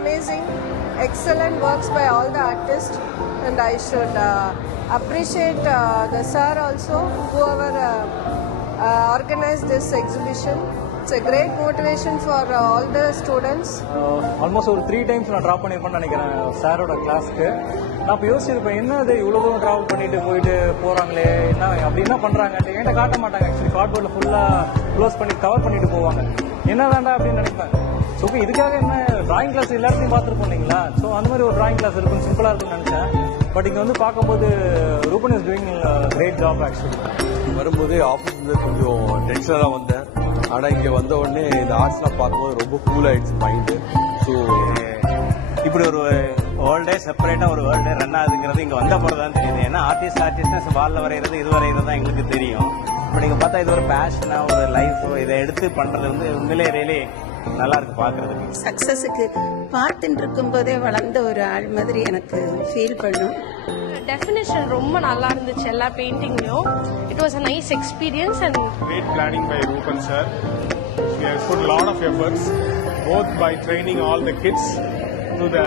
amazing, excellent works by all the artists, and I should appreciate the sir also, whoever organized this exhibition. It's a great motivation for all the students. Almost ஒரு 3 times நான் drop பண்ணியிருப்பேன்னு நினைக்கிறேன் சாரோட கிளாஸ்க்கு. நான் இப்போ யோசிச்சிருப்பேன், என்ன அது இவ்வளோ தூரம் ட்ராவல் போயிட்டு போகிறாங்களே, என்ன அப்படி என்ன பண்ணுறாங்கன்ட்டு என்கிட்ட காட்ட மாட்டாங்க. ஆக்சுவலி கார்ட்போர்டில் ஃபுல்லாக க்ளோஸ் பண்ணி கவர் பண்ணிட்டு போவாங்க. என்ன வேண்டாம் அப்படின்னு நினைப்பேன். ஸோ இதுக்காக என்ன டிராயிங் கிளாஸ் எல்லாத்தையும் பார்த்துருப்போம் இல்லைங்களா? ஸோ அந்த மாதிரி ஒரு டிராயிங் கிளாஸ் இருக்கும், சிம்பிளாக இருக்கும்னு நினச்சேன். பட் இங்கே வந்து பார்க்கும்போது Ruben is doing great job. Actually வரும்போது ஆஃபீஸ்லேருந்து கொஞ்சம் டென்ஷனாக தான் வந்தேன். ஆனால் இங்கே வந்த உடனே இந்த ஆர்ட்ஸ்லாம் பார்க்கும்போது ரொம்ப கூல் ஆகிடுச்சு மைண்டு. ஸோ இப்படி ஒரு வேர்ல்டே செப்பரேட்டாக ஒரு வேர்ல்டே ரன் ஆகுதுங்கிறது இங்கே வந்த பிறகு தான் தெரியுது. ஏன்னா ஆர்டிஸ்ட்னா வாலில் வரைகிறது இது வரைகிறது தான் எங்களுக்கு தெரியும். இப்போ நீங்கள் பார்த்தா இது ஒரு பேஷனாக ஒரு லைஃப் இதை எடுத்து பண்ணுறது வந்து உண்மையிலே ரியலி நல்லா இருக்கு பார்க்கறதுக்கு. சக்ஸஸுக்கு பார்த்துட்டு இருக்கும்போதே வளர்ந்த ஒரு ஆள் மாதிரி எனக்கு ஃபீல் பண்ணும். டெஃபினேஷன் ரொம்ப நல்லா இருந்துச்சு எல்லா பெயிண்டிங்லயும். It was a nice experience and great planning by Rupan sir. He has put a lot of efforts both by training all the kids to the